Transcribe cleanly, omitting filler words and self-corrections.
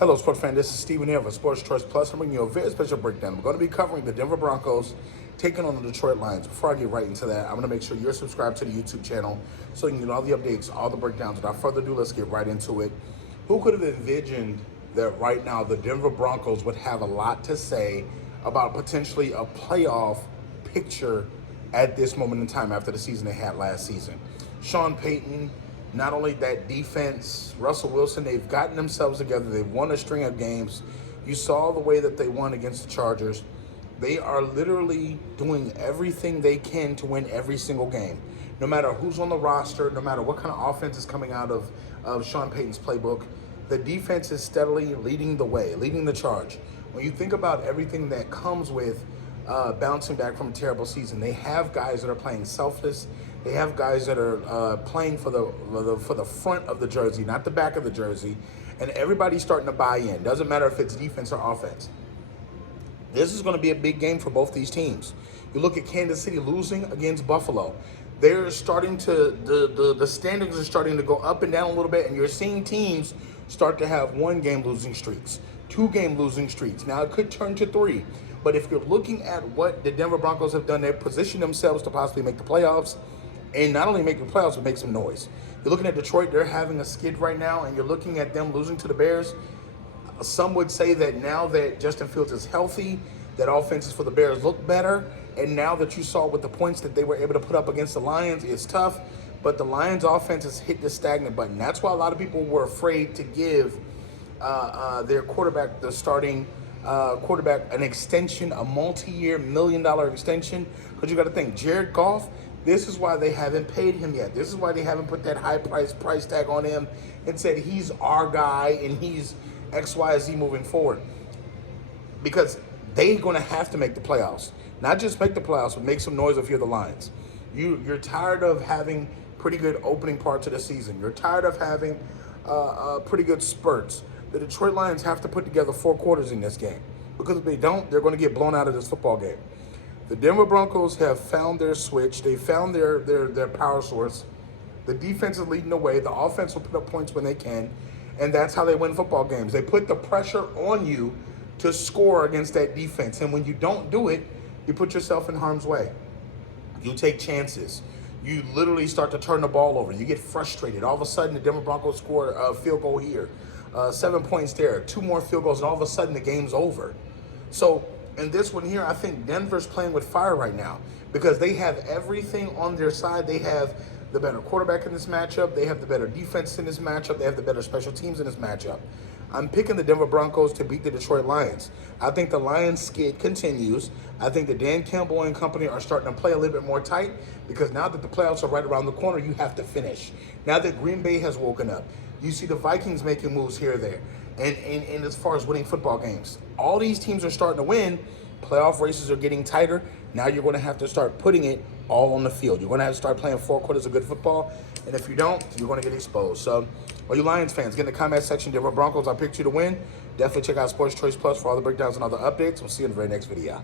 Hello, sports fan. This is Steven here of Sports Choice Plus. I'm bringing you a very special breakdown. We're going to be covering the Denver Broncos taking on the Detroit Lions. Before I get right into that, I'm going to make sure you're subscribed to the YouTube channel so you can get all the updates, all the breakdowns. Without further ado, let's get right into it. Who could have envisioned that right now the Denver Broncos would have a lot to say about potentially a playoff picture at this moment in time after the season they had last season? Sean Payton, not only that defense, Russell Wilson, they've gotten themselves together. They've won a string of games. You saw the way that they won against the Chargers. They are literally doing everything they can to win every single game. No matter who's on the roster, no matter what kind of offense is coming out of Sean Payton's playbook, the defense is steadily leading the way, leading the charge. When you think about everything that comes with bouncing back from a terrible season, they have guys that are playing selfless. They have guys that are playing for the front of the jersey, not the back of the jersey, and everybody's starting to buy in. Doesn't matter if it's defense or offense. This is going to be a big game for both these teams. You look at Kansas City losing against Buffalo. They're starting to the standings are starting to go up and down a little bit, and you're seeing teams start to have 1-game losing streaks, 2-game losing streaks. Now it could turn to 3, but if you're looking at what the Denver Broncos have done, they've positioned themselves to possibly make the playoffs. And not only make the playoffs, but make some noise. You're looking at Detroit, they're having a skid right now, and you're looking at them losing to the Bears. Some would say that now that Justin Fields is healthy, that offenses for the Bears look better. And now that you saw with the points that they were able to put up against the Lions, it's tough. But the Lions offense has hit the stagnant button. That's why a lot of people were afraid to give their quarterback, the starting quarterback, an extension, a multi-year $1 million extension. Because you got to think, Jared Goff, this is why they haven't paid him yet. This is why they haven't put that high price tag on him and said he's our guy and he's X, Y, Z moving forward. Because they're going to have to make the playoffs. Not just make the playoffs, but make some noise if you're the Lions. You're tired of having pretty good opening parts of the season. You're tired of having pretty good spurts. The Detroit Lions have to put together 4 quarters in this game. Because if they don't, they're going to get blown out of this football game. The Denver Broncos have found their switch. They found their power source. The defense is leading the way. The offense will put up points when they can. And that's how they win football games. They put the pressure on you to score against that defense. And when you don't do it, you put yourself in harm's way. You take chances. You literally start to turn the ball over. You get frustrated. All of a sudden, the Denver Broncos score a field goal here. 7 points there. 2 more field goals, and all of a sudden, the game's over. So, in this one here, I think Denver's playing with fire right now because they have everything on their side. They have the better quarterback in this matchup. They have the better defense in this matchup. They have the better special teams in this matchup. I'm picking the Denver Broncos to beat the Detroit Lions. I think the Lions skid continues. I think the Dan Campbell and company are starting to play a little bit more tight because now that the playoffs are right around the corner, you have to finish. Now that Green Bay has woken up, you see the Vikings making moves here or there. And as far as winning football games, all these teams are starting to win. Playoff races are getting tighter. Now you're going to have to start putting it all on the field. You're going to have to start playing 4 quarters of good football. And if you don't, you're going to get exposed. So, all you Lions fans, get in the comment section. Denver Broncos, I picked you to win. Definitely check out Sports Choice Plus for all the breakdowns and other updates. We'll see you in the very next video.